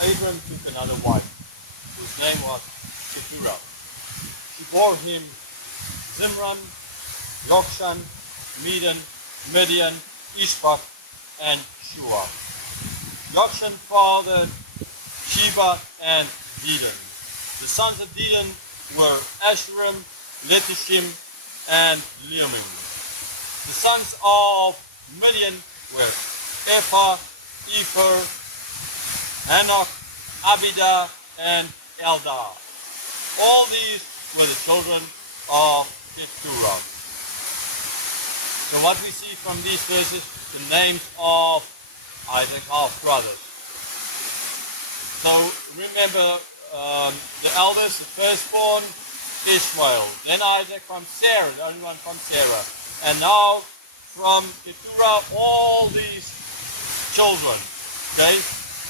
Abram took another wife, whose name was Keturah. She bore him Zimran, Yokshan, Medan, Midian, Ishbak, and Shua. Yokshan fathered Sheba and Dedan. The sons of Dedan were Asherim, Letishim, and Leumim. The sons of Midian were Ephah, Ephor, Hanok, Abidah, and Eldah. All these were the children of Keturah. So what we see from these verses, the names of Isaac, half brothers. So remember the eldest, the firstborn, Ishmael. Then Isaac from Sarah, the only one from Sarah. And now from Keturah, all these children. Okay?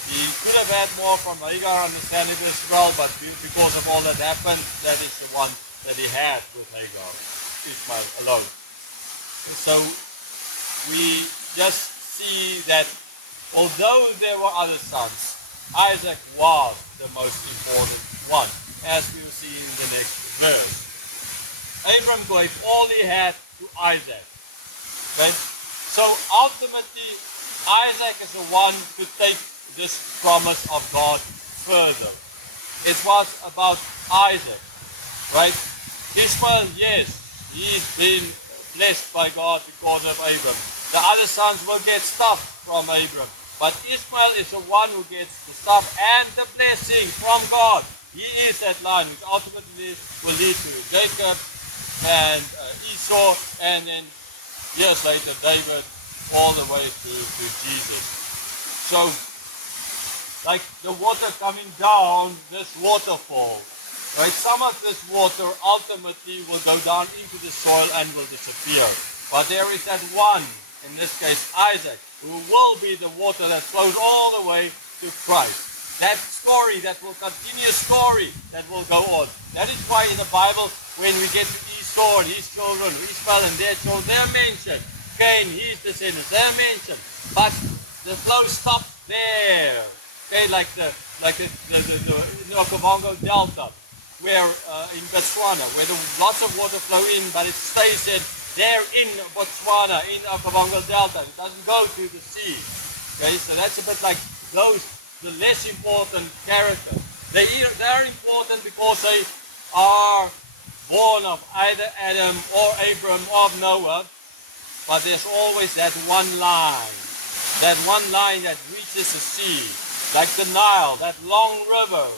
He could have had more from Hagar, understandably as well, but because of all that happened, that is the one that he had with Hagar, Ishmael alone. So we just see that although there were other sons, Isaac was the most important one, as we will see in the next verse. Abram gave all he had to Isaac. Okay? So ultimately, Isaac is the one to take this promise of God further. It was about Isaac, right? Ishmael, yes, he's been blessed by God because of Abram. The other sons will get stuff from Abram, but Ishmael is the one who gets the stuff and the blessing from God. He is that line which ultimately will lead to Jacob and Esau, and then years later David, all the way to Jesus. So like the water coming down this waterfall, right? Some of this water ultimately will go down into the soil and will disappear. But there is that one, in this case Isaac, who will be the water that flows all the way to Christ. That story, that will continue a story that will go on. That is why in the Bible, when we get to Esau and his children, Ishmael and their children, they're mentioned. Cain, his descendants, they're mentioned. But the flow stops there. Okay, like the Okavango Delta, where in Botswana, where lots of water flow in, but it stays there in Botswana, in Okavango Delta. It doesn't go to the sea. Okay, so that's a bit like those, the less important characters. They're important because they are born of either Adam or Abram or Noah, but there's always that one line that reaches the sea. Like the Nile, that long river.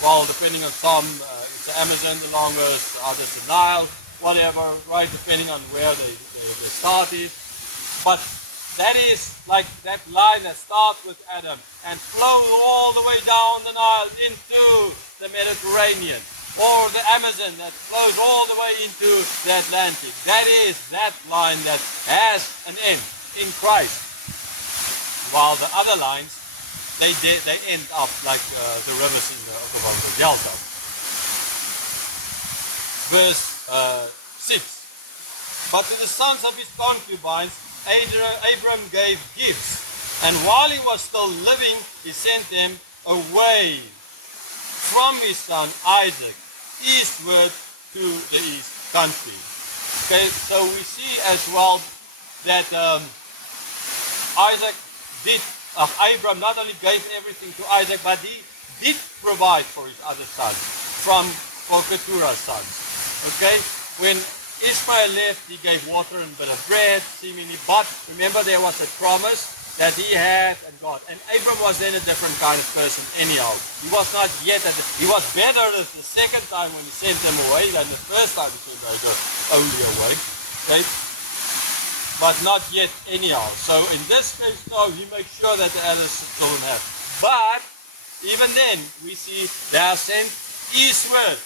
Well, depending on some, it's the Amazon the longest, others the Nile, whatever, right, depending on where the start is. But that is like that line that starts with Adam and flows all the way down the Nile into the Mediterranean. Or the Amazon that flows all the way into the Atlantic. That is that line that has an end in Christ. While the other lines, they end up like the rivers in the Okavango Delta. Verse 6. But to the sons of his concubines, Abram gave gifts, and while he was still living, he sent them away from his son Isaac, eastward to the east country. Okay, so we see as well that Abram not only gave everything to Isaac, but he did provide for his other sons, for Keturah's sons. Okay, when Ishmael left, he gave water and a bit of bread, seemingly, but remember there was a promise that he had and God. And Abram was then a different kind of person anyhow. He was not yet, he was better the second time when he sent them away than the first time he sent them only away. Okay? But not yet anyhow. So in this case now, he makes sure that the others don't have. But even then, we see they are sent eastward.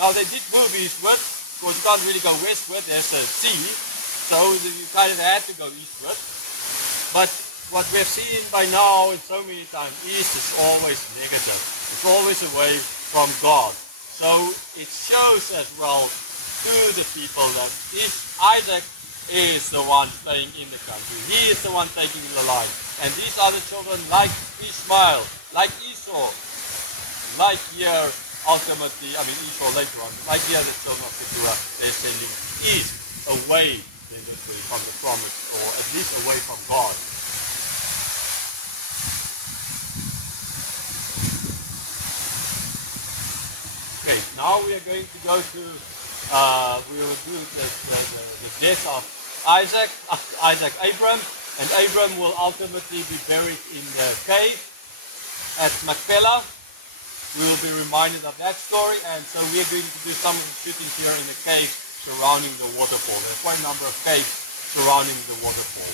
Now they did move eastward, because you can't really go westward, there's a sea. So you kind of had to go eastward. But what we've seen by now and so many times, east is always negative. It's always away from God. So it shows as well to the people that Isaac is the one staying in the country. He is the one taking the line. And these other children, like Ishmael, like Esau, Esau, like here, ultimately, I mean Esau later on, like here the children of Keturah, their sending is away literally from the promise, or at least away from God. Okay, now we are going to go to, we will do the death of Isaac, Abram, and Abram will ultimately be buried in the cave at Machpelah. We will be reminded of that story, and so we are going to do some shooting here in the cave surrounding the waterfall. There are quite a number of caves surrounding the waterfall.